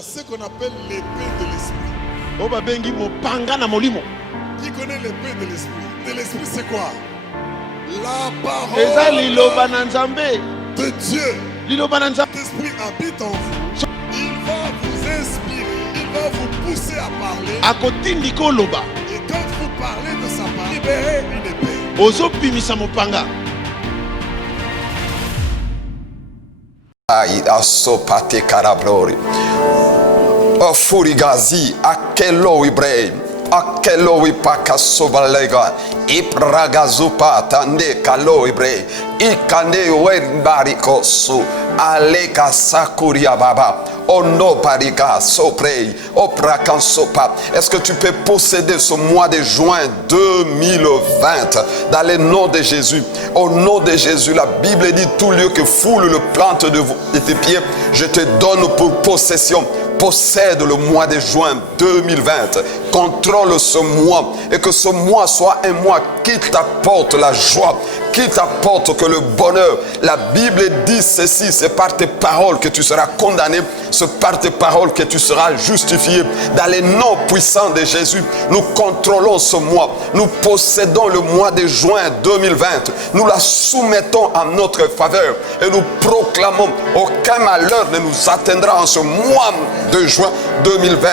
Ce qu'on appelle l'épée de l'esprit. Qui connaît l'épée de l'esprit? De l'esprit, c'est quoi? La parole de Dieu. L'esprit habite en vous. Il va vous inspirer. Il va vous pousser à parler. Et quand vous parlez de sa parole, libérez une épée. Asopate karablori. Furigazi akelo ibrei. Akelo ipaka sobalega. Ipragazupa tande kalo ibrei. Ikane wenbarikosu. Aleka sakuria baba. Ono parika soprei. Oprakan sopa. Est-ce que tu peux posséder ce mois de juin 2020 dans le nom de Jésus? Au nom de Jésus, la Bible dit: tout lieu que foule le plante de tes pieds, je te donne pour possession. Possède le mois de juin 2020. Contrôle ce mois et que ce mois soit un mois qui t'apporte la joie, qui t'apporte que le bonheur. La Bible dit ceci: c'est par tes paroles que tu seras condamné, c'est par tes paroles que tu seras justifié. Dans les noms puissants de Jésus, nous contrôlons ce mois. Nous possédons le mois de juin 2020. Nous la soumettons en notre faveur et nous proclamons: aucun malheur ne nous atteindra en ce mois de juin 2020.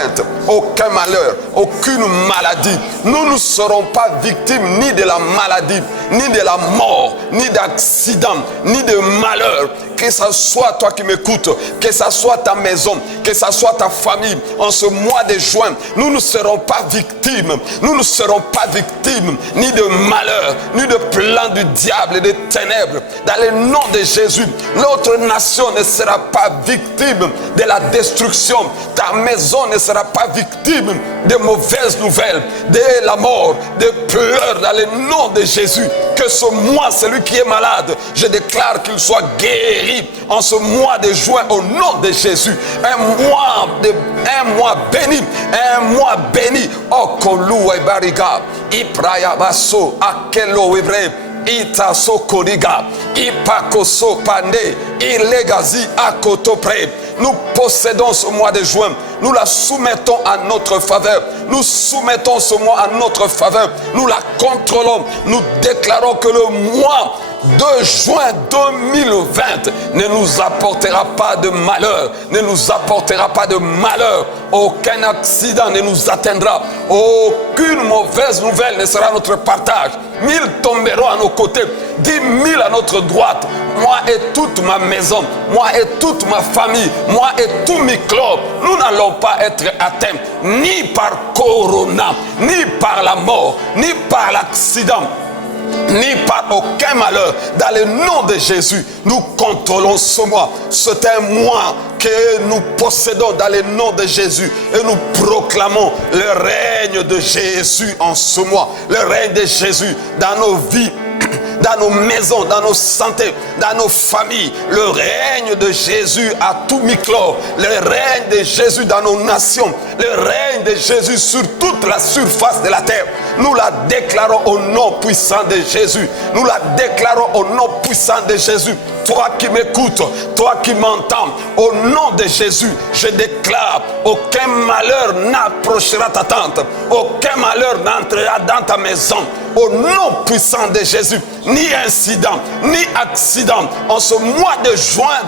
Aucun malheur, aucune maladie. Nous ne serons pas victimes ni de la maladie, ni de la mort, ni d'accident, ni de malheur. Que ce soit toi qui m'écoutes, que ce soit ta maison, que ce soit ta famille, en ce mois de juin, nous ne serons pas victimes. Nous ne serons pas victimes ni de malheur, ni de plan du diable et des ténèbres. Dans le nom de Jésus, notre nation ne sera pas victime de la destruction. Ta maison ne sera pas victime de mauvaises nouvelles, de la mort, de pleurs. Dans le nom de Jésus, que ce mois, celui qui est malade, je déclare qu'il soit guéri en ce mois de juin au nom de Jésus. Un mois béni, un mois béni. Okolu e bariga, ipraya baso, akelo ebre, ita sokoriga, ipakoso pande, ilegazi akotopre. Nous possédons ce mois de juin. Nous la soumettons à notre faveur. Nous soumettons ce mois à notre faveur. Nous la contrôlons. Nous déclarons que le mois de juin 2020 ne nous apportera pas de malheur. Ne nous apportera pas de malheur. Aucun accident ne nous atteindra. Aucune mauvaise nouvelle ne sera notre partage. 1000 tomberont à nos côtés, 10 000 à notre droite. Moi et toute ma maison, moi et toute ma famille, moi et tous mes clubs, nous n'allons pas être atteints ni par corona, ni par la mort, ni par l'accident, ni par aucun malheur. Dans le nom de Jésus, nous contrôlons ce mois. C'est un mois que nous possédons dans le nom de Jésus et nous proclamons le règne de Jésus en ce mois. Le règne de Jésus dans nos vies, dans nos maisons, dans nos santé, dans nos familles. Le règne de Jésus à tout micro. Le règne de Jésus dans nos nations. Le règne de Jésus sur toute la surface de la terre. Nous la déclarons au nom puissant de Jésus. Nous la déclarons au nom puissant de Jésus. Toi qui m'écoutes, toi qui m'entends, au nom de Jésus, je déclare: aucun malheur n'approchera ta tente, aucun malheur n'entrera dans ta maison. Au nom puissant de Jésus, ni incident, ni accident en ce mois de juin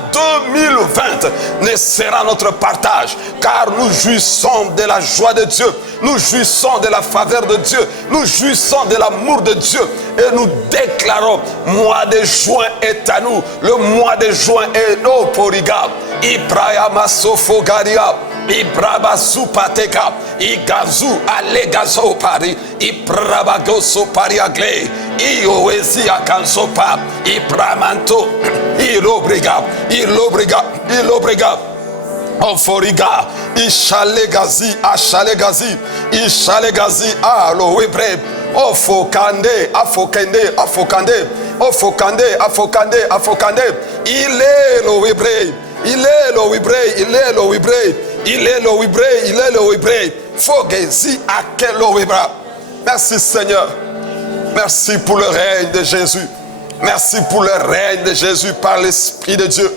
2020 ne sera notre partage, car nous jouissons de la joie de Dieu, nous jouissons de la faveur de Dieu, nous jouissons de l'amour de Dieu et nous déclarons: mois de juin est à nous, le mois de juin est nos poriga, Ibrahima Sofogaria, Ibraba supateka, igazu alegazo pari, ibrabagoso pariagle, ioesi akansopa, ibramanto, ilobriga, oforiga, ishalegazi, aloebre, ofokande, il est le Hébreu. Fogezi akelo Hebra. Merci Seigneur. Merci pour le règne de Jésus. Merci pour le règne de Jésus par l'Esprit de Dieu.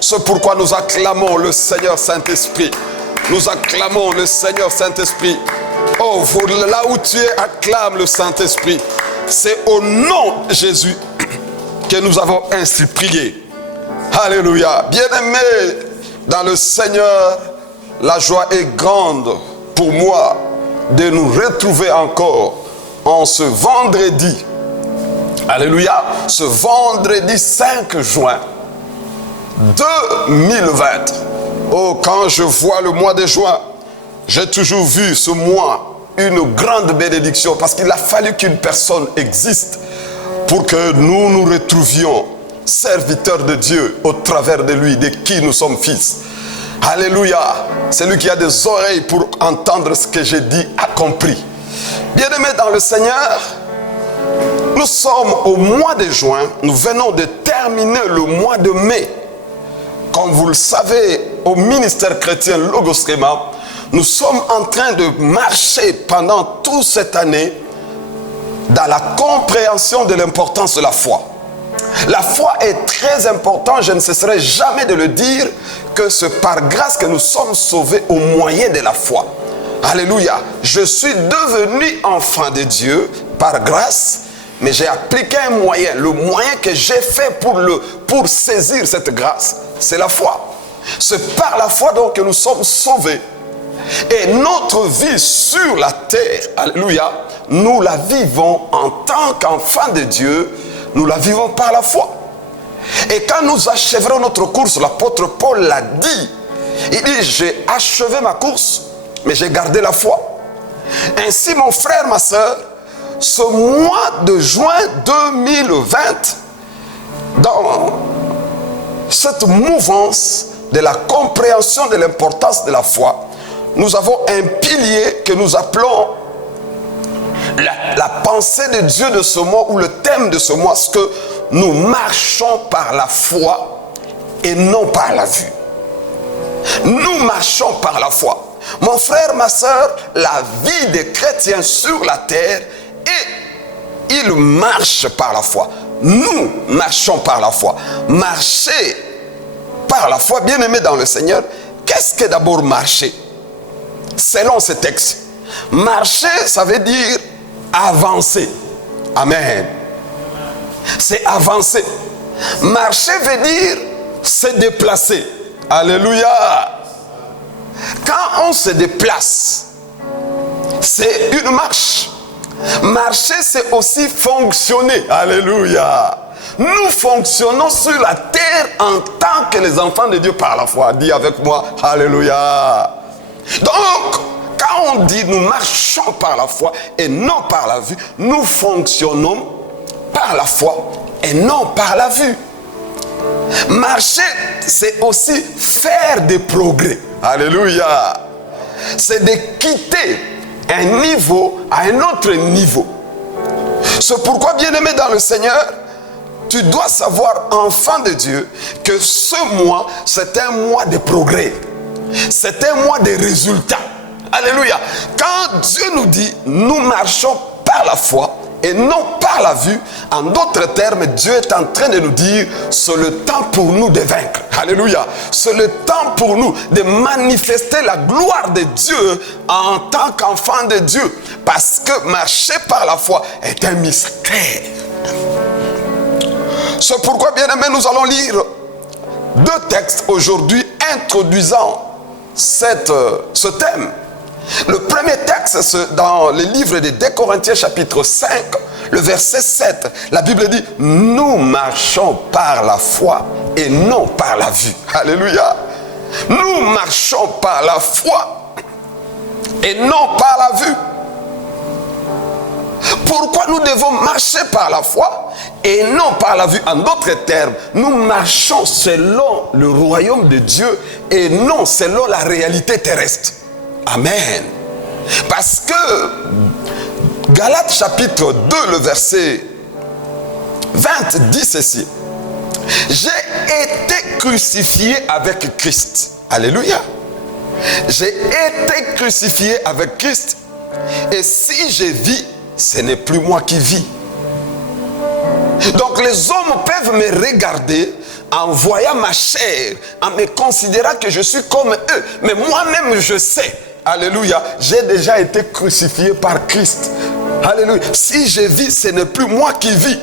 C'est pourquoi nous acclamons le Seigneur Saint-Esprit. Nous acclamons le Seigneur Saint-Esprit. Oh, là où tu es, acclame le Saint-Esprit. C'est au nom de Jésus que nous avons ainsi prié. Alléluia. Bien-aimés dans le Seigneur, la joie est grande pour moi de nous retrouver encore en ce vendredi. Alléluia. Ce vendredi 5 juin 2020. Oh, quand je vois le mois de juin, j'ai toujours vu ce mois une grande bénédiction, parce qu'il a fallu qu'une personne existe pour que nous nous retrouvions serviteurs de Dieu au travers de lui, de qui nous sommes fils. Alléluia. Celui qui a des oreilles pour entendre ce que j'ai dit a compris. Bien-aimés dans le Seigneur, nous sommes au mois de juin. Nous venons de terminer le mois de mai. Comme vous le savez, au ministère chrétien Logos Rema, nous sommes en train de marcher pendant toute cette année dans la compréhension de l'importance de la foi. La foi est très importante, je ne cesserai jamais de le dire, que c'est par grâce que nous sommes sauvés au moyen de la foi. Alléluia. Je suis devenu enfant de Dieu par grâce, mais j'ai appliqué un moyen. Le moyen que j'ai fait pour saisir cette grâce, c'est la foi. C'est par la foi donc que nous sommes sauvés. Et notre vie sur la terre, alléluia, nous la vivons en tant qu'enfants de Dieu, nous la vivons par la foi. Et quand nous achèverons notre course, l'apôtre Paul l'a dit, il dit, j'ai achevé ma course, mais j'ai gardé la foi. Ainsi, mon frère, ma soeur, ce mois de juin 2020, dans cette mouvance de la compréhension de l'importance de la foi, nous avons un pilier que nous appelons la pensée de Dieu de ce mois, ou le thème de ce mois, c'est que nous marchons par la foi et non par la vue. Nous marchons par la foi. Mon frère, ma soeur, la vie des chrétiens sur la terre, et ils marchent par la foi. Nous marchons par la foi. Marcher par la foi, bien aimé dans le Seigneur, qu'est-ce que d'abord marcher? Selon ce texte, marcher, ça veut dire avancer. Amen. C'est avancer. Marcher veut dire se déplacer. Alléluia. Quand on se déplace, c'est une marche. Marcher, c'est aussi fonctionner. Alléluia. Nous fonctionnons sur la terre en tant que les enfants de Dieu par la foi. Dis avec moi, alléluia. Donc, quand on dit nous marchons par la foi et non par la vue, nous fonctionnons par la foi et non par la vue. Marcher, c'est aussi faire des progrès. Alléluia. C'est de quitter un niveau à un autre niveau. C'est pourquoi, bien-aimé dans le Seigneur, tu dois savoir, enfant de Dieu, que ce mois, c'est un mois de progrès. C'est un mois de résultats. Alléluia. Quand Dieu nous dit, nous marchons par la foi et non par la vue, en d'autres termes, Dieu est en train de nous dire, c'est le temps pour nous de vaincre. Alléluia. C'est le temps pour nous de manifester la gloire de Dieu en tant qu'enfant de Dieu. Parce que marcher par la foi est un mystère. C'est pourquoi, bien aimé, nous allons lire deux textes aujourd'hui introduisant ce thème. Le premier texte, c'est dans le livre de 2 Corinthiens chapitre 5, le verset 7. La Bible dit, nous marchons par la foi et non par la vue. Alléluia. Nous marchons par la foi et non par la vue. Pourquoi nous devons marcher par la foi et non par la vue? En d'autres termes, nous marchons selon le royaume de Dieu et non selon la réalité terrestre. Amen. Parce que Galates chapitre 2, le verset 20 dit ceci. J'ai été crucifié avec Christ. Alléluia. J'ai été crucifié avec Christ. Et si je vis, ce n'est plus moi qui vis. Donc les hommes peuvent me regarder en voyant ma chair, en me considérant que je suis comme eux. Mais moi-même, je sais, alléluia, j'ai déjà été crucifié par Christ. Alléluia. Si je vis, ce n'est plus moi qui vis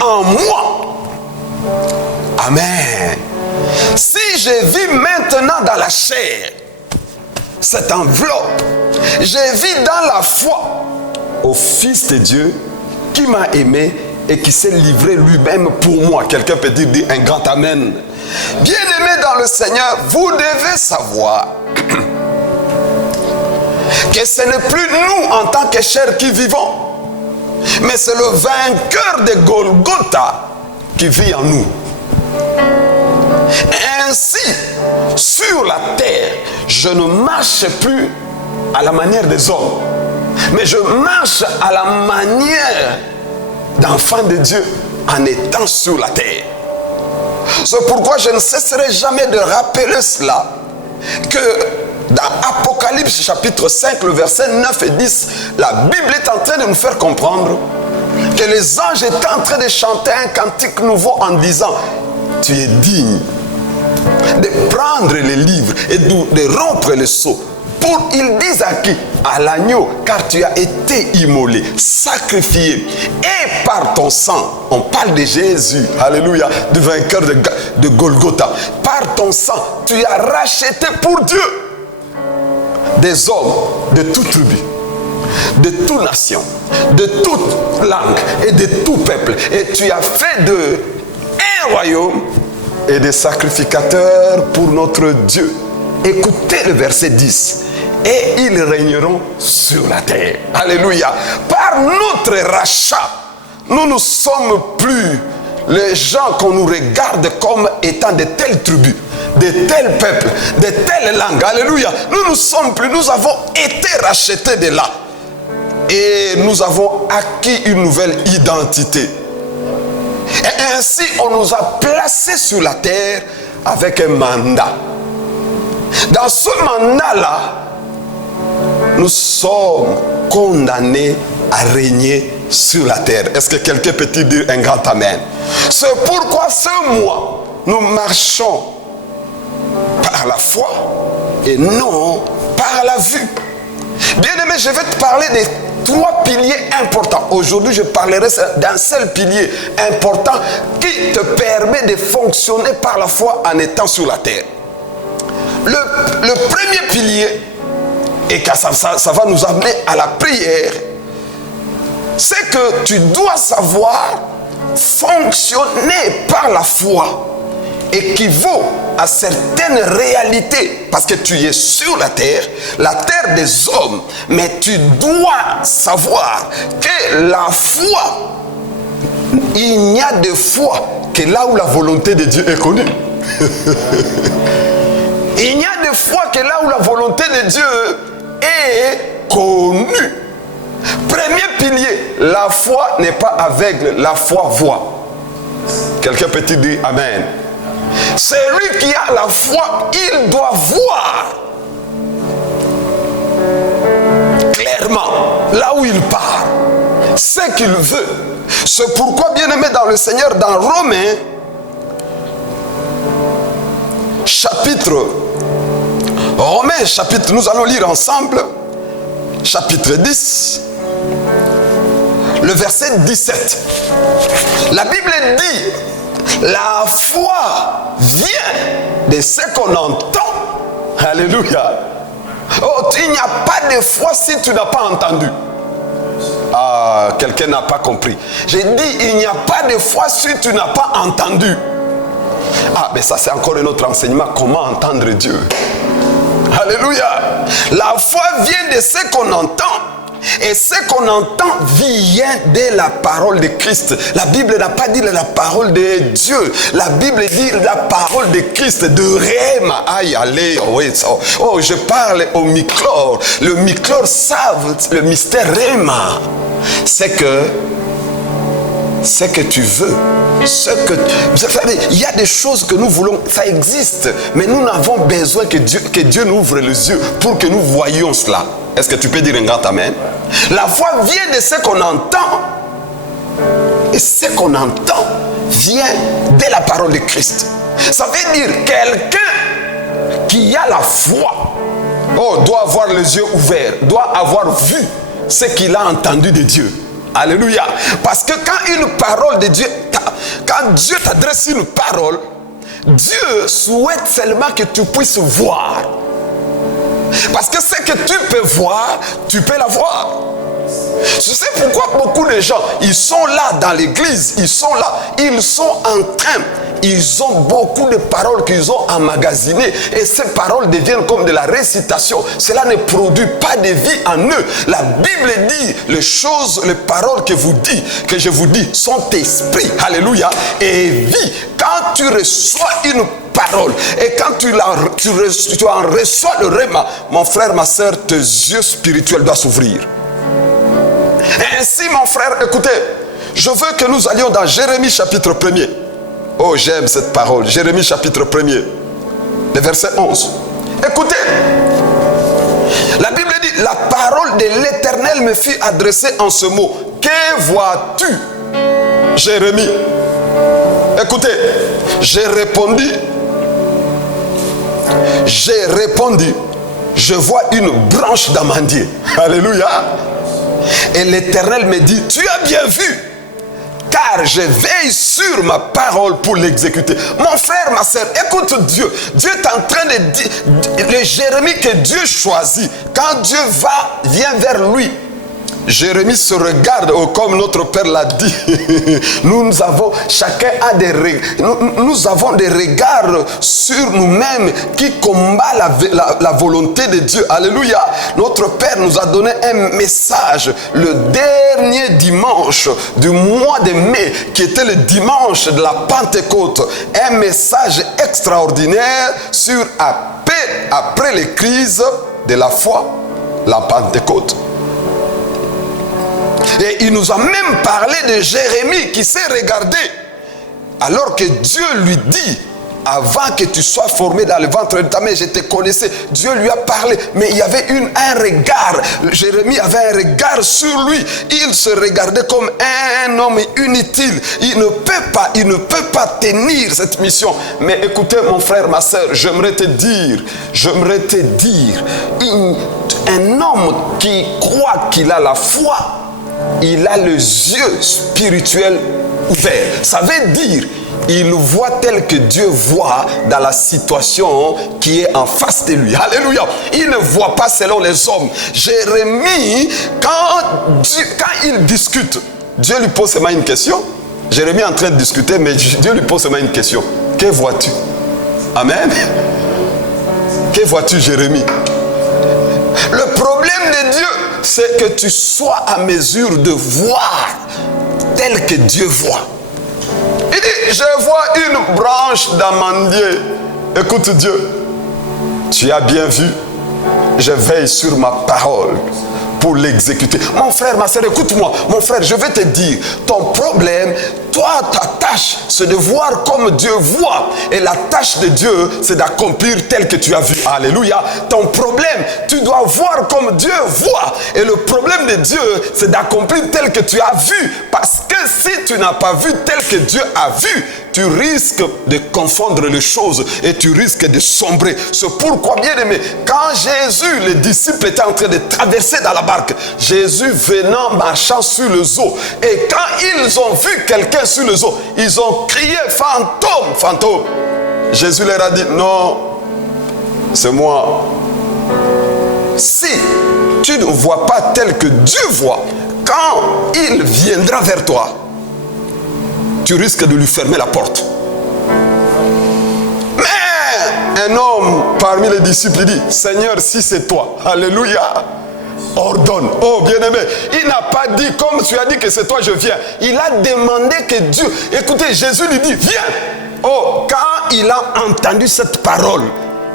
en moi. Amen. Si je vis maintenant dans la chair, cette enveloppe, je vis dans la foi au Fils de Dieu qui m'a aimé et qui s'est livré lui-même pour moi. Quelqu'un peut dire un grand amen. Bien-aimés dans le Seigneur, vous devez savoir que ce n'est plus nous en tant que chair qui vivons, mais c'est le vainqueur de Golgotha qui vit en nous. Ainsi, sur la terre, je ne marche plus à la manière des hommes, mais je marche à la manière d'enfant de Dieu en étant sur la terre. C'est pourquoi je ne cesserai jamais de rappeler cela, que dans Apocalypse chapitre 5, le verset 9 et 10, la Bible est en train de nous faire comprendre que les anges étaient en train de chanter un cantique nouveau en disant: tu es digne de prendre les livres et de rompre les sceaux. Pour, ils disent à qui? À l'agneau, car tu as été immolé, sacrifié, et par ton sang, on parle de Jésus, alléluia, du vainqueur de Golgotha. Par ton sang, tu as racheté pour Dieu des hommes de toute tribu, de toute nation, de toute langue et de tout peuple. Et tu as fait d'eux un royaume et des sacrificateurs pour notre Dieu. Écoutez le verset 10. Et ils régneront sur la terre. Alléluia. Par notre rachat, nous ne sommes plus les gens qu'on nous regarde comme étant de telles tribus, de tels peuples, de telles langues. Alléluia. Nous ne sommes plus, nous avons été rachetés de là. Et nous avons acquis une nouvelle identité. Et ainsi, on nous a placés sur la terre avec un mandat. Dans ce mandat-là, nous sommes condamnés à régner sur la terre. Est-ce que quelqu'un peut dire un grand amen? C'est pourquoi ce mois, nous marchons par la foi et non par la vue. Bien-aimé, je vais te parler des 3 piliers importants. Aujourd'hui, je parlerai d'un seul pilier important qui te permet de fonctionner par la foi en étant sur la terre. Le premier pilier, et que ça va nous amener à la prière, c'est que tu dois savoir fonctionner par la foi équivaut à certaines réalités, parce que tu es sur la terre des hommes, mais tu dois savoir que la foi, il n'y a de foi que là où la volonté de Dieu est connue. Il n'y a de foi que là où la volonté de Dieu est connue. Premier pilier, la foi n'est pas aveugle, la foi voit. Quelqu'un peut dire amen? Celui qui a la foi, il doit voir clairement là où il part, ce qu'il veut. C'est pourquoi, bien-aimé dans le Seigneur, dans Romains chapitre, nous allons lire ensemble, chapitre 10, le verset 17. La Bible dit: la foi vient de ce qu'on entend. Alléluia. Oh, il n'y a pas de foi si tu n'as pas entendu. Ah, quelqu'un n'a pas compris. J'ai dit, il n'y a pas de foi si tu n'as pas entendu. Ah, mais ça c'est encore un autre enseignement. Comment entendre Dieu? Alléluia. La foi vient de ce qu'on entend. Et ce qu'on entend vient de la parole de Christ. La Bible n'a pas dit la parole de Dieu. La Bible dit la parole de Christ, de Réma. Aïe, allez, oh, je parle au miclore. Le miclore savent le mystère Réma. C'est que tu veux, il y a des choses que nous voulons, ça existe, mais nous n'avons besoin que Dieu nous ouvre les yeux pour que nous voyions cela. Est-ce que tu peux dire un grand amen? La foi vient de ce qu'on entend, et ce qu'on entend vient de la parole de Christ. Ça veut dire quelqu'un qui a la foi, doit avoir les yeux ouverts, doit avoir vu ce qu'il a entendu de Dieu. Alléluia. Parce que quand une parole de Dieu, quand Dieu t'adresse une parole, Dieu souhaite seulement que tu puisses voir. Parce que ce que tu peux voir, tu peux la voir. Je sais pourquoi beaucoup de gens, ils sont là dans l'église, ils sont là, ils sont en train, ils ont beaucoup de paroles qu'ils ont emmagasinées et ces paroles deviennent comme de la récitation. Cela ne produit pas de vie en eux. La Bible dit les choses, les paroles que je vous dis sont esprit, alléluia, et vie. Quand tu reçois une parole et quand tu en reçois le réma, mon frère, ma soeur, tes yeux spirituels doivent s'ouvrir. Ainsi, mon frère, écoutez, je veux que nous allions dans Jérémie chapitre 1er. Oh, j'aime cette parole. Jérémie chapitre 1er, le verset 11. Écoutez, la Bible dit, la parole de l'Éternel me fut adressée en ce mot. Que vois-tu, Jérémie? Écoutez, j'ai répondu, je vois une branche d'amandier. Alléluia. Et l'Éternel me dit, tu as bien vu, car je veille sur ma parole pour l'exécuter. Mon frère, ma soeur, écoute Dieu. Dieu est en train de dire, le Jérémie que Dieu choisit, quand Dieu vient vers lui, Jérémie se regarde, comme notre Père l'a dit. Nous avons des regards sur nous-mêmes qui combat la volonté de Dieu. Alléluia. Notre Père nous a donné un message le dernier dimanche du mois de mai, qui était le dimanche de la Pentecôte. Un message extraordinaire sur après les crises de la foi, la Pentecôte. Et il nous a même parlé de Jérémie qui s'est regardé. Alors que Dieu lui dit, avant que tu sois formé dans le ventre de ta mère, je te connaissais. Dieu lui a parlé, mais il y avait un regard. Jérémie avait un regard sur lui. Il se regardait comme un homme inutile. Il ne peut pas tenir cette mission. Mais écoutez, mon frère, ma soeur, j'aimerais te dire, un homme qui croit qu'il a la foi, il a les yeux spirituels ouverts. Ça veut dire, il voit tel que Dieu voit dans la situation qui est en face de lui. Alléluia. Il ne voit pas selon les hommes. Jérémie, quand il discute, Dieu lui pose seulement une question. Jérémie est en train de discuter, mais Dieu lui pose seulement une question. Que vois-tu? Amen. Que vois-tu, Jérémie? Le problème de Dieu, c'est que tu sois à mesure de voir tel que Dieu voit. Il dit, je vois une branche d'amandier. Écoute Dieu, tu as bien vu, je veille sur ma parole pour l'exécuter. Mon frère, ma soeur, écoute-moi. Mon frère, je vais te dire, ton problème, toi, ta tâche, c'est de voir comme Dieu voit. Et la tâche de Dieu, c'est d'accomplir tel que tu as vu. Alléluia. Ton problème, tu dois voir comme Dieu voit. Et le problème de Dieu, c'est d'accomplir tel que tu as vu. Parce que si tu n'as pas vu tel que Dieu a vu, tu risques de confondre les choses et tu risques de sombrer. C'est pourquoi, bien aimé, quand Jésus, les disciples étaient en train de traverser dans la barque, Jésus venant, marchant sur les eaux, et quand ils ont vu quelqu'un sur les eaux, ils ont crié fantôme, fantôme. Jésus leur a dit, non, c'est moi. Si tu ne vois pas tel que Dieu voit, quand il viendra vers toi, tu risques de lui fermer la porte. Mais un homme parmi les disciples dit, Seigneur, si c'est toi, alléluia, ordonne. Oh bien-aimé, il n'a pas dit comme tu as dit que c'est toi, je viens. Il a demandé que Dieu, écoutez, Jésus lui dit, viens. Oh, quand il a entendu cette parole,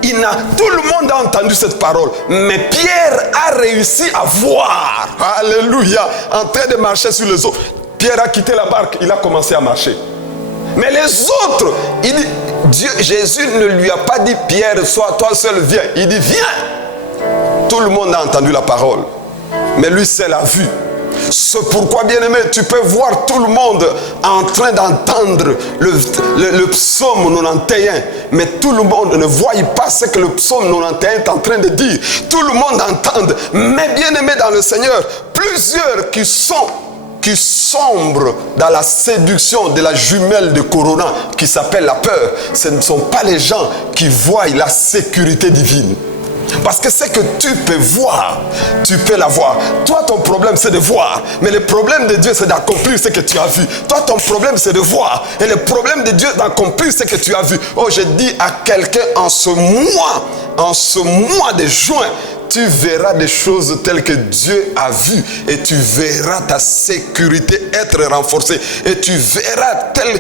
tout le monde a entendu cette parole, mais Pierre a réussi à voir, alléluia, en train de marcher sur les eaux. Pierre a quitté la barque, il a commencé à marcher. Mais les autres, Jésus ne lui a pas dit, Pierre, sois toi seul, viens. Il dit, viens. Tout le monde a entendu la parole, mais lui seul a vu. C'est pourquoi, bien-aimé, tu peux voir tout le monde en train d'entendre le psaume 91, mais tout le monde ne voit pas ce que le psaume 91 est en train de dire. Tout le monde entend, mais bien-aimé dans le Seigneur, plusieurs qui sombrent dans la séduction de la jumelle de Corona qui s'appelle la peur, ce ne sont pas les gens qui voient la sécurité divine. Parce que ce que tu peux voir, tu peux la voir. Toi, ton problème, c'est de voir. Mais le problème de Dieu, c'est d'accomplir ce que tu as vu. Toi, ton problème, c'est de voir. Et le problème de Dieu, d'accomplir ce que tu as vu. Oh, je dis à quelqu'un, en ce mois de juin, tu verras des choses telles que Dieu a vues. Et tu verras ta sécurité être renforcée. Et tu verras tel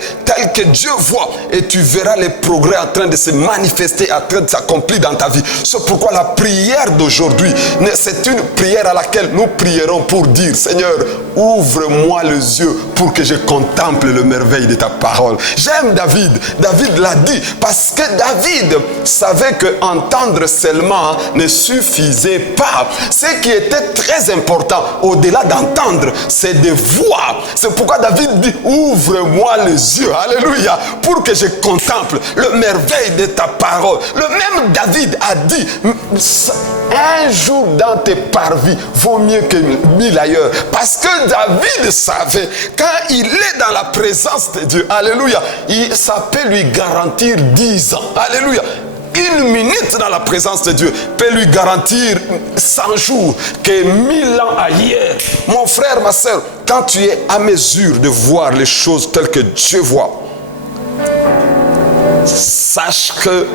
que Dieu voit. Et tu verras les progrès en train de se manifester, en train de s'accomplir dans ta vie. C'est pourquoi la prière d'aujourd'hui, c'est une prière à laquelle nous prierons pour dire, Seigneur, ouvre-moi les yeux pour que je contemple le merveille de ta parole. J'aime David. David l'a dit parce que David savait que entendre seulement ne suffisait pas. Ce qui était très important, au-delà d'entendre, c'est de voir. C'est pourquoi David dit, ouvre-moi les yeux, alléluia, pour que je contemple le merveille de ta parole. Le même David a dit, un jour dans tes parvis vaut mieux que 1000 ailleurs. Parce que David savait, quand il est dans la présence de Dieu, alléluia, ça peut lui garantir 10 ans, alléluia. Une minute dans la présence de Dieu peut lui garantir 100 jours, que 1000 ans ailleurs. Mon frère, ma soeur, quand tu es à mesure de voir les choses telles que Dieu voit, sache que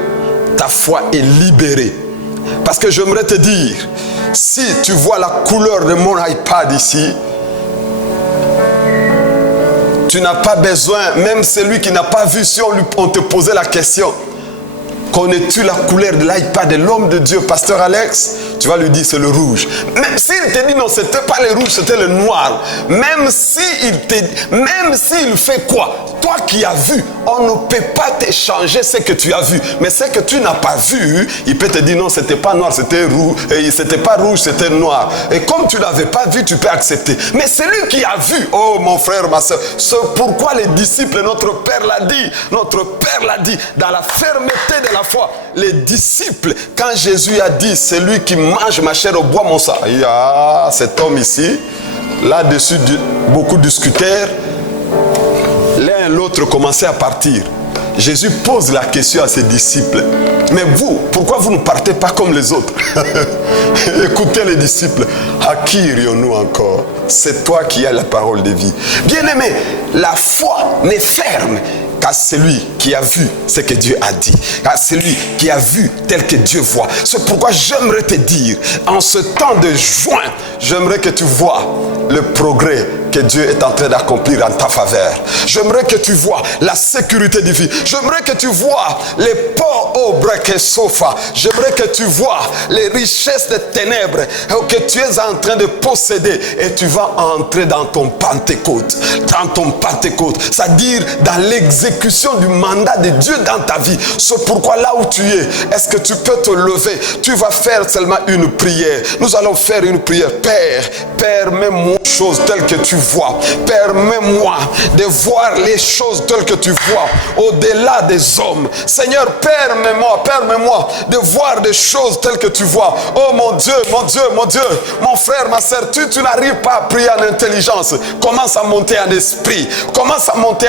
ta foi est libérée. Parce que j'aimerais te dire, si tu vois la couleur de mon iPad ici, tu n'as pas besoin, même celui qui n'a pas vu, si on te posait la question, connais-tu la couleur de l'iPad de l'homme de Dieu, Pasteur Alex? Tu vas lui dire c'est le rouge. Même s'il te dit non, c'était pas le rouge, c'était le noir. Même s'il fait quoi? Toi qui as vu, on ne peut pas t'échanger ce que tu as vu. Mais ce que tu n'as pas vu, il peut te dire non, c'était pas noir, c'était rouge. Et c'était pas rouge, c'était noir. Et comme tu l'avais pas vu, tu peux accepter. Mais celui qui a vu, oh mon frère, ma soeur, c'est pourquoi les disciples, notre Père l'a dit, dans la fermeté de la foi, les disciples, quand Jésus a dit, celui qui mange ma chair au bois mon sang, il y a cet homme ici, là-dessus, beaucoup discutèrent, l'un et l'autre commençaient à partir. Jésus pose la question à ses disciples, mais vous, pourquoi vous ne partez pas comme les autres? Écoutez les disciples, à qui irions-nous encore? C'est toi qui as la parole de vie. Bien-aimé, la foi n'est ferme qu'à celui qui a vu ce que Dieu a dit, à celui qui a vu tel que Dieu voit. C'est pourquoi j'aimerais te dire, en ce temps de juin, j'aimerais que tu vois le progrès que Dieu est en train d'accomplir en ta faveur. J'aimerais que tu vois la sécurité divine. J'aimerais que tu vois les ports au break sofa. J'aimerais que tu vois les richesses des ténèbres que tu es en train de posséder, et tu vas entrer dans ton Pentecôte. Dans ton Pentecôte, c'est-à-dire dans l'exécution du mandat de Dieu dans ta vie. C'est pourquoi là où tu es, est-ce que tu peux te lever? Tu vas faire seulement une prière. Nous allons faire une prière. Père, permets-moi les choses telles que tu vois. Permets-moi de voir les choses telles que tu vois au-delà des hommes. Seigneur, permets-moi de voir des choses telles que tu vois. Oh mon Dieu, mon frère, ma soeur, tu n'arrives pas à prier en intelligence. Commence à monter en esprit. Commence à monter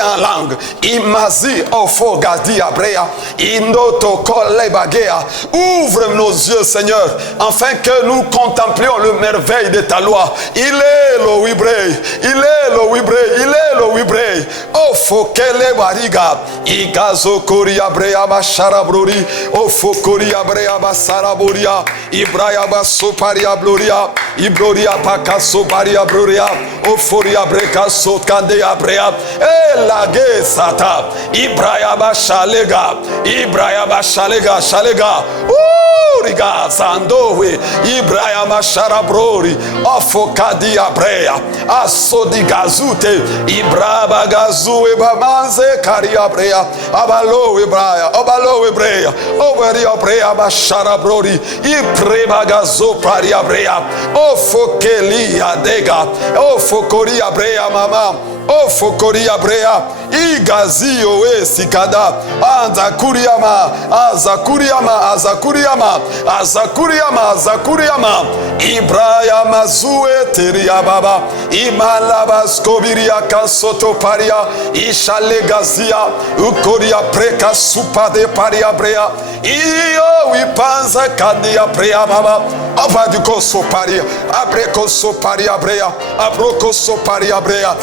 en langue. Imazi ofogadi abrea indoto kolebagea. Ouvre nos yeux, Seigneur, afin que nous contemplions le merveille de ta loi. Il est le wibrei. Oh fokele bariga. Igazo koria brea basharabrori. Oh fokoria brea basaraboria. Ibraya basoparia bloria. Ibroria pakaso baria broria. Oh foria breka sokandea brea. Elage sata. Ibraya bashalega. Shalega. Riga sandowe. Ibraya basharabro. Ibralori, Ofokadi Abrea, Asodi Gazute, Ibraba Gazu Ebamanze Kariabrea, Abalo Ebrea, Obalo Ebrea, Oberi Abrea Bashara Brodi, Ipreba Gazo Pariabrea, Ofokeli Adega, Ofokori Abrea Mama. O fokoria brea igazio we sikada azakuriama azakuriama azakuriama azakuriama azakuriama ibraya mazue teria baba imalaba skobiria kansoto paria ishalegazia ukoria preka supade paria brea iyo wipanza kandia brea baba abadiko soparia abreko soparia brea abroko soparia brea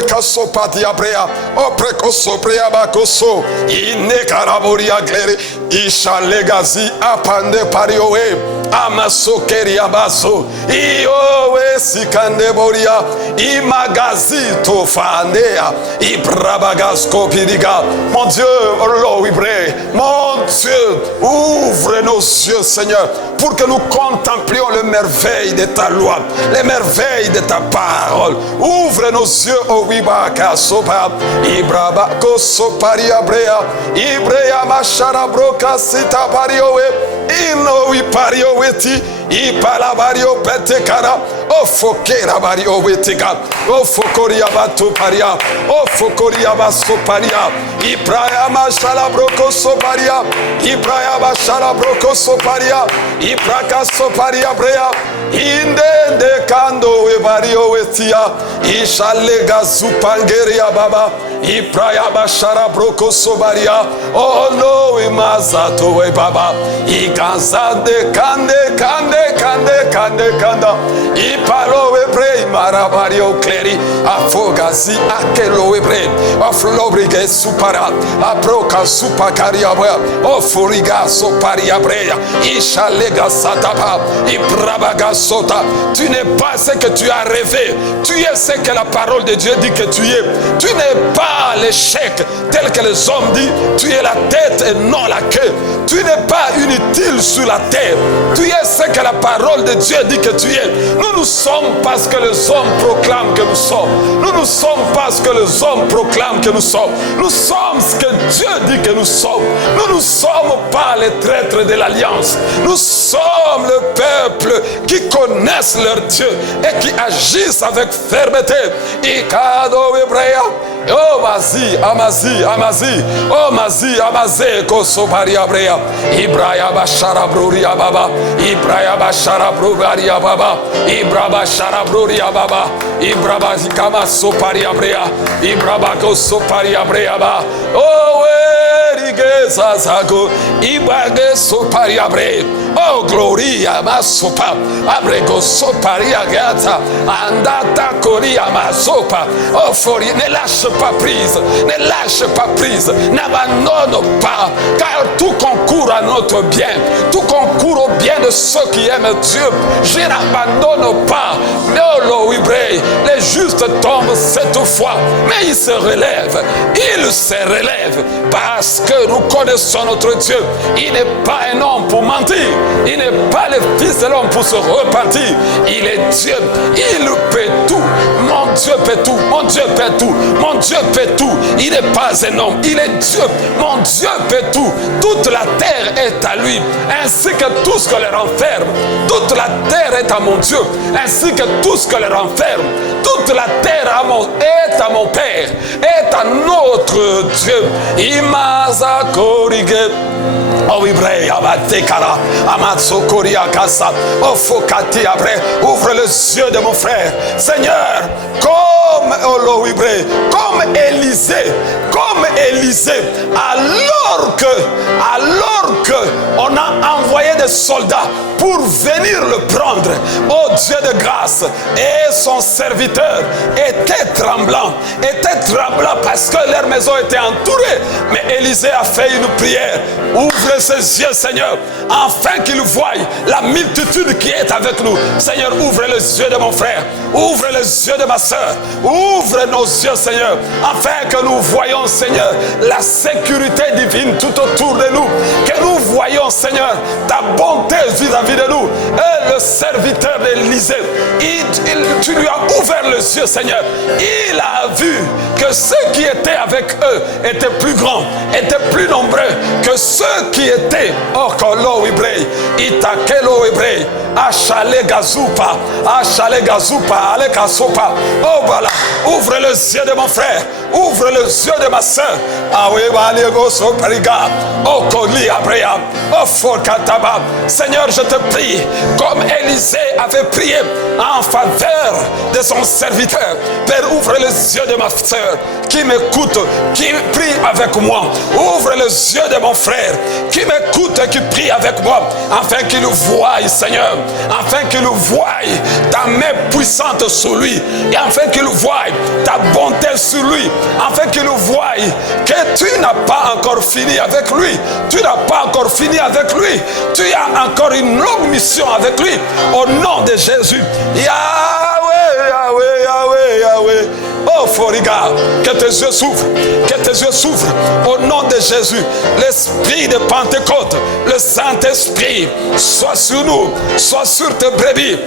Prekaso patia brea, o prekoso brea bakoso, ine karaboria glere, isha legazi apande pariowe, amaso keria baso, iowe sikande boria, imagazi tofandea, ibrabagasko piriga. Mon Dieu, oh Ibré, mon Dieu, ouvre nos yeux, Seigneur, pour que nous contemplions les merveilles de ta loi, les merveilles de ta parole. Ouvre nos yeux, oh Ibaka sopa, Ibraba koso paria brea, Ibrea mashara broka sita pariowe, Ino ipario weti, Ipalabario petekara, Ofokera bario wetika, Ofokoria batu paria, Ofokoria baso paria, Ibraya mashala broko soparia, Ibraya mashala broko soparia, Ibraka soparia brea, Inde de kando we bario wetia, Ishalega supangeria baba, Ibraya bashara broko sobaria, oh no we mazato we baba, Igazade kande kande kande kande kanda, Ipalo we bre marabario cleri, Afogazi akelo we bre, Aflobrige supara, Abroka supakaria brea, Ofuriga soparia brea, Ishalega satapa, Ibrabaga sota. Tu n'es pas ce que tu as rêvé, tu es ce que la parole de Dieu dit que tu es. Tu n'es pas l'échec tel que les hommes disent, tu es la tête et non la queue. Tu n'es pas inutile sur la terre, tu es ce que la parole de Dieu dit que tu es. Nous sommes parce que les hommes proclament que nous sommes. Nous sommes parce que les hommes proclament que nous sommes. Nous sommes ce que Dieu dit que nous sommes. Nous ne sommes pas les traîtres de l'alliance. Nous sommes le peuple qui connaissent leur Dieu et qui agissent avec fermeté. Ikado Hebrea. Oh Mazi, Amazi, Amazi, oh Mazi, Amaze, Kosobaria Brea, Ibraya Bashara Bruria Baba, Ibraya Bashara Bruria Baba, Ibraba Shara Bruria Baba, Ibraba Zikama Soparia Brea, Ibraba Kosoparia Brea Ba, oh Erigeza Zago, Ibage Soparia Bre, oh Gloria Masopa, Abrego Soparia Gata, Andata Coria Masopa, oh Fori, ne lâche pas prise, ne lâche pas prise, n'abandonne pas, car tout concourt à notre bien, tout concourt au bien de ceux qui aiment Dieu. Je n'abandonne pas, les justes tombent 7 fois, mais ils se relèvent, parce que nous connaissons notre Dieu. Il n'est pas un homme pour mentir, il n'est pas le fils de l'homme pour se repentir, il est Dieu, il peut tout, mon Dieu peut tout, mon Dieu peut tout, mon Dieu peut tout, il n'est pas un homme, il est Dieu, mon Dieu peut tout, toute la terre est à lui, ainsi que tout ce que le renferme, toute la terre est à mon Dieu, ainsi que tout ce que le renferme, toute la terre est à mon Père, est à notre Dieu. Imaza korige, oh Ibrahim, abatekara, amatsokoria kasa, oh fokati abre, ouvre les yeux de mon frère, Seigneur, comme Élisée, alors que on a envoyé des soldats pour venir le prendre, oh Dieu de grâce, et son serviteur était tremblant parce que leur maison était entourée, mais Élisée a fait une prière. Ouvre ses yeux, Seigneur, afin qu'il voie la multitude qui est avec nous. Seigneur, ouvre les yeux de mon frère, ouvre les yeux de ma soeur, ouvre nos yeux, Seigneur, afin que nous voyons, Seigneur, la sécurité divine tout autour de nous, que nous voyons, Seigneur, ta bonté vis-à-vis de nous. Et le serviteur d'Élisée, tu lui as ouvert les yeux, Seigneur. Il a vu que ceux qui étaient avec eux étaient plus grands, étaient plus nombreux que ceux qui étaient Okolo Ibrei, Itakelo Ibrei, Achale Gazupa, Alekasopa. Oh voilà, ouvre les yeux de mon frère, ouvre les yeux de ma soeur. Seigneur, je te prie, comme Élisée avait prié en faveur de son serviteur, Père, ouvre les yeux de ma soeur qui m'écoute, qui prie avec moi. Ouvre les yeux de mon frère qui m'écoute et qui prie avec moi, afin qu'il voie, Seigneur, afin qu'il voie ta main puissante sur lui, et afin qu'il voie ta bonté sur lui, afin qu'il voie que tu n'as pas encore fini avec lui, tu n'as pas encore fini avec lui, tu as encore une longue mission avec lui, au nom de Jésus. Yahweh, Yahweh, Yahweh, Yahweh. Oh, Foriga, que tes yeux s'ouvrent, que tes yeux s'ouvrent au nom de Jésus. L'esprit de Pentecôte, le Saint-Esprit, soit sur nous, soit sur tes brebis.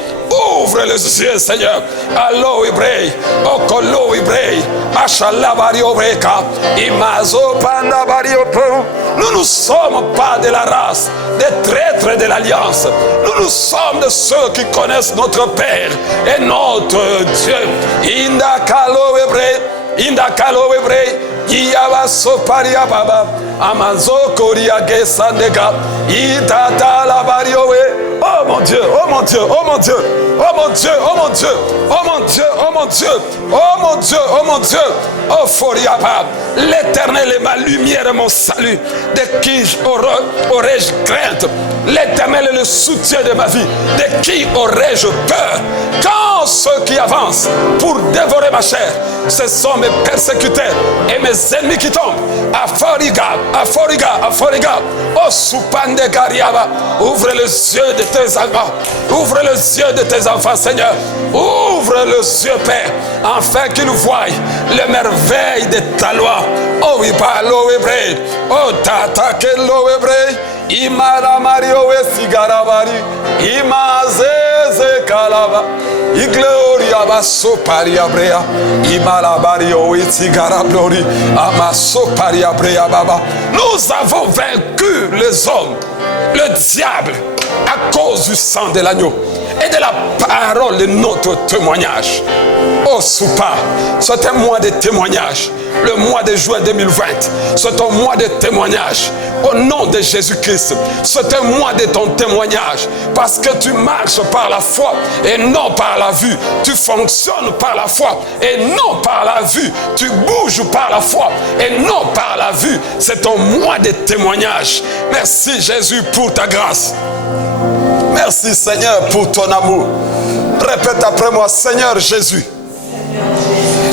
Ouvre les yeux, Seigneur. Allo Ibrei, Okolo Ibrei, Achala Bario Breka, Imazo Panda Bario Po. Nous ne sommes pas de la race des traîtres de l'Alliance. Nous sommes de ceux qui connaissent notre Père et notre Dieu. Indakalo Ebrei, Yaba Soparia Baba, Amazo Koria Gesandega, Itata la Bariowe. Oh mon Dieu, oh mon Dieu, oh mon Dieu, oh mon Dieu, oh mon Dieu, oh mon Dieu, oh mon Dieu, oh mon Dieu, oh mon Dieu, oh Foriaba. L'Éternel est ma lumière et mon salut. De qui aurais-je crainte? L'Éternel est le soutien de ma vie. De qui aurais-je peur? Quand ceux qui avancent pour dévorer ma chair, ce sont mes persécuteurs et mes ennemis qui tombent. Aforiga. Oh Supande Gariaba. Ouvre les yeux de tes enfants. Ouvre les yeux de tes enfants, Seigneur. Ouvre les yeux, Père, afin qu'ils voient les merveilles de ta loi. Oh, Ibalo Ebrei. Oh, Tata Kelo Ebrei. Imara Mario Esigarabari. Imazeze Kalaba. Igloria Basso Paria Brea. Imara Mario Esigarablori. Amasso Paria Brea Baba. Nous avons vaincu les hommes, le diable, à cause du sang de l'agneau et de la parole de notre témoignage. Oh Soupa, c'est un mois de témoignage. Le mois de juin 2020, c'est un mois de témoignage. Au nom de Jésus-Christ, c'est un mois de ton témoignage. Parce que tu marches par la foi et non par la vue. Tu fonctionnes par la foi et non par la vue. Tu bouges par la foi et non par la vue. C'est un mois de témoignage. Merci Jésus pour ta grâce. Merci Seigneur pour ton amour. Répète après moi, Seigneur Jésus,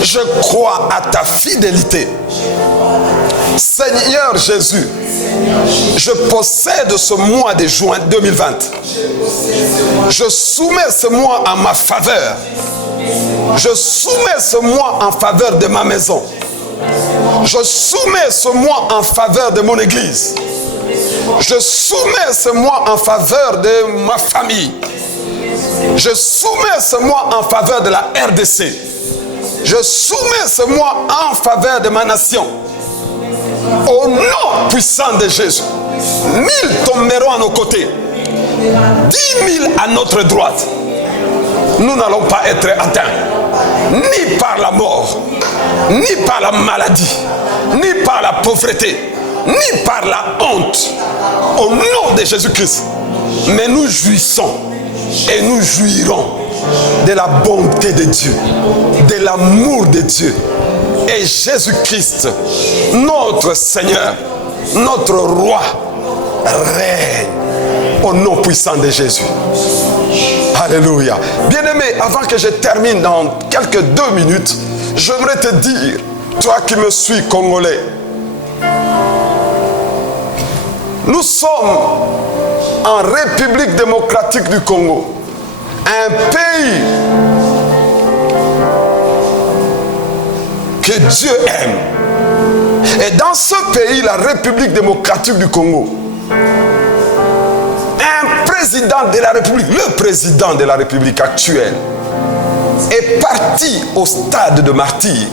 je crois à ta fidélité. Seigneur Jésus, je possède ce mois de juin 2020. Je soumets ce mois en ma faveur. Je soumets ce mois en faveur de ma maison. Je soumets ce mois en faveur de mon église. Je soumets ce mois en faveur de ma famille. Je soumets ce mois en faveur de la RDC. Je soumets ce mois en faveur de ma nation. Au nom puissant de Jésus. 1000 tomberont à nos côtés. 10 000 à notre droite. Nous n'allons pas être atteints. Ni par la mort, ni par la maladie, ni par la pauvreté, ni par la honte. Au nom de Jésus-Christ. Mais nous jouissons et nous jouirons de la bonté de Dieu, de l'amour de Dieu. Et Jésus-Christ, notre Seigneur, notre Roi, règne au nom puissant de Jésus. Alléluia. Bien-aimé, avant que je termine dans quelques 2 minutes, j'aimerais te dire, toi qui me suis congolais, nous sommes en République démocratique du Congo, un pays que Dieu aime. Et dans ce pays, la République démocratique du Congo, président de la République, le président de la République actuelle, est parti au stade de martyr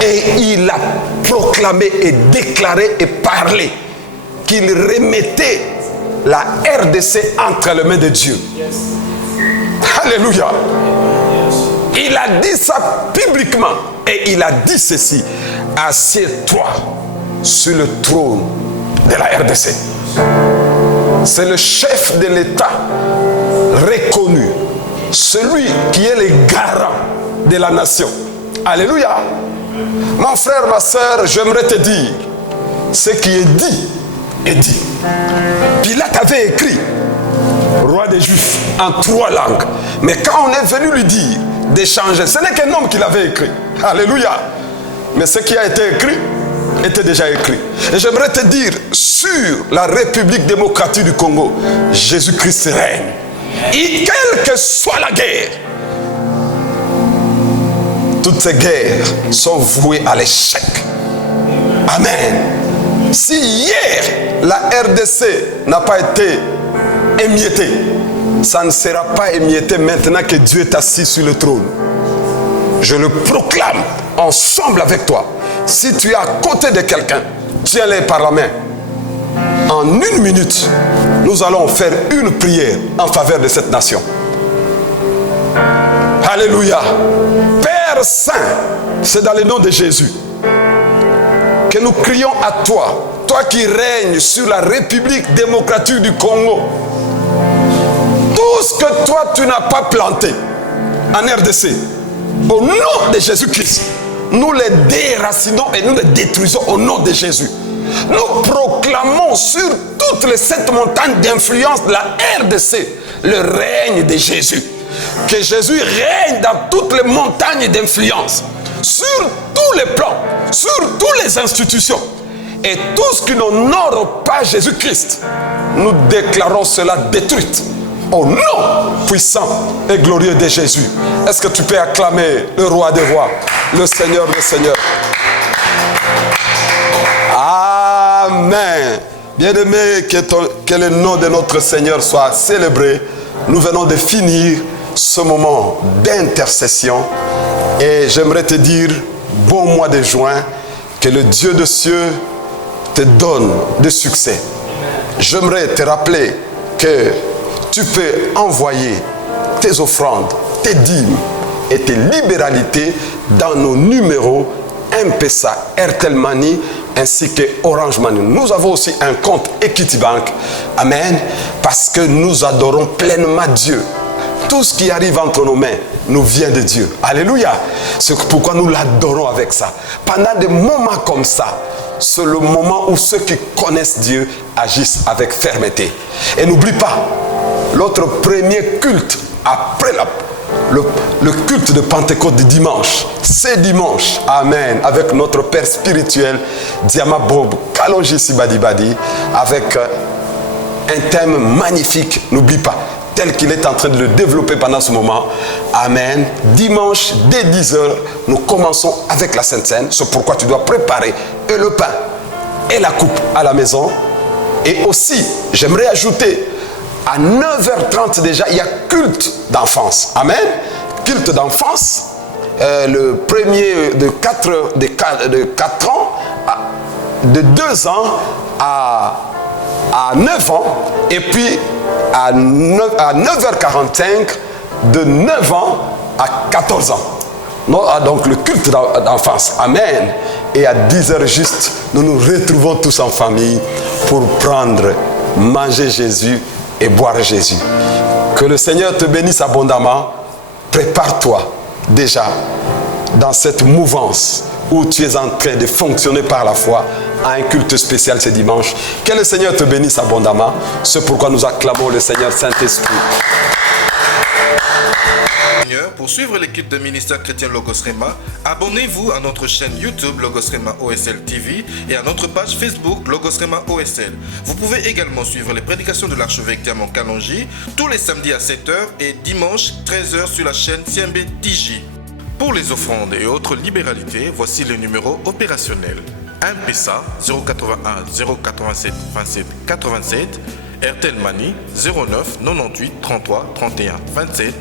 et il a proclamé et déclaré et parlé qu'il remettait la RDC entre les mains de Dieu. Alléluia. Il a dit ça publiquement et il a dit ceci: assieds-toi sur le trône de la RDC. C'est le chef de l'État reconnu, celui qui est le garant de la nation. Alléluia. Mon frère, ma soeur, j'aimerais te dire, ce qui est dit est dit. Pilate avait écrit roi des Juifs en 3 langues, mais quand on est venu lui dire d'échanger, ce n'est qu'un homme qui l'avait écrit. Alléluia. Mais ce qui a été écrit était déjà écrit. Et j'aimerais te dire, sur la République démocratique du Congo, Jésus-Christ règne. Et quelle que soit la guerre, toutes ces guerres sont vouées à l'échec. Amen. Si hier la RDC n'a pas été émiettée, ça ne sera pas émietté maintenant que Dieu est assis sur le trône. Je le proclame ensemble avec toi. Si tu es à côté de quelqu'un, tiens-les par la main. En 1 minute, nous allons faire une prière en faveur de cette nation. Alléluia. Père Saint, c'est dans le nom de Jésus que nous crions à toi, toi qui règnes sur la République démocratique du Congo. Tout ce que toi tu n'as pas planté en RDC, au nom de Jésus-Christ, nous les déracinons et nous les détruisons au nom de Jésus. Nous proclamons sur toutes les 7 montagnes d'influence de la RDC le règne de Jésus. Que Jésus règne dans toutes les montagnes d'influence, sur tous les plans, sur toutes les institutions. Et tout ce qui n'honore pas Jésus-Christ, nous déclarons cela détruite. Au nom puissant et glorieux de Jésus. Est-ce que tu peux acclamer le roi des rois, le Seigneur des seigneurs? Amen. Bien-aimé, que le nom de notre Seigneur soit célébré. Nous venons de finir ce moment d'intercession. Et j'aimerais te dire, bon mois de juin, que le Dieu des cieux te donne de succès. J'aimerais te rappeler que tu peux envoyer tes offrandes, tes dîmes et tes libéralités dans nos numéros M-Pesa, Airtel Money ainsi que Orange Money. Nous avons aussi un compte Equity Bank. Amen. Parce que nous adorons pleinement Dieu. Tout ce qui arrive entre nos mains nous vient de Dieu. Alléluia. C'est pourquoi nous l'adorons avec ça. Pendant des moments comme ça, c'est le moment où ceux qui connaissent Dieu agissent avec fermeté. Et n'oublie pas, l'autre premier culte après le culte de Pentecôte de dimanche, c'est dimanche, amen, avec notre Père spirituel, Diama Bob Kalonji Sibadibadi, avec un thème magnifique, n'oublie pas, tel qu'il est en train de le développer pendant ce moment, amen. Dimanche, dès 10h, nous commençons avec la Sainte Seine, c'est pourquoi tu dois préparer et le pain et la coupe à la maison. Et aussi, j'aimerais ajouter, à 9h30 déjà, il y a culte d'enfance. Amen. Culte d'enfance. Le premier de 4 ans, de 2 ans à 9 ans. Et puis à 9h45, de 9 ans à 14 ans. Donc le culte d'enfance. Amen. Et à 10h juste, nous nous retrouvons tous en famille pour prendre, manger Jésus et boire Jésus. Que le Seigneur te bénisse abondamment. Prépare-toi déjà dans cette mouvance où tu es en train de fonctionner par la foi à un culte spécial ce dimanche. Que le Seigneur te bénisse abondamment. C'est pourquoi nous acclamons le Seigneur Saint-Esprit. Pour suivre l'équipe de ministère chrétien Logos Rema, abonnez-vous à notre chaîne YouTube Logos Rema OSL TV et à notre page Facebook Logos Rema OSL. Vous pouvez également suivre les prédications de l'archevêque Diamant Kalonji tous les samedis à 7h et dimanche 13h sur la chaîne CMB TJ. Pour les offrandes et autres libéralités, voici les numéros opérationnels. M-Pesa 081 087 27 87 Airtel Money 09 98 33 31 27.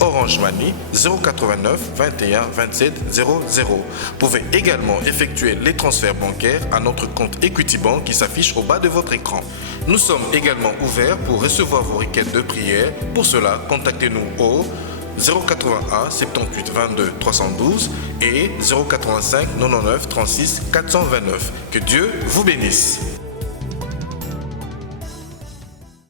Orange Money 089 21 27 00. Vous pouvez également effectuer les transferts bancaires à notre compte Equity Bank qui s'affiche au bas de votre écran. Nous sommes également ouverts pour recevoir vos requêtes de prière. Pour cela, contactez-nous au 081 78 22 312 et 085 99 36 429. Que Dieu vous bénisse.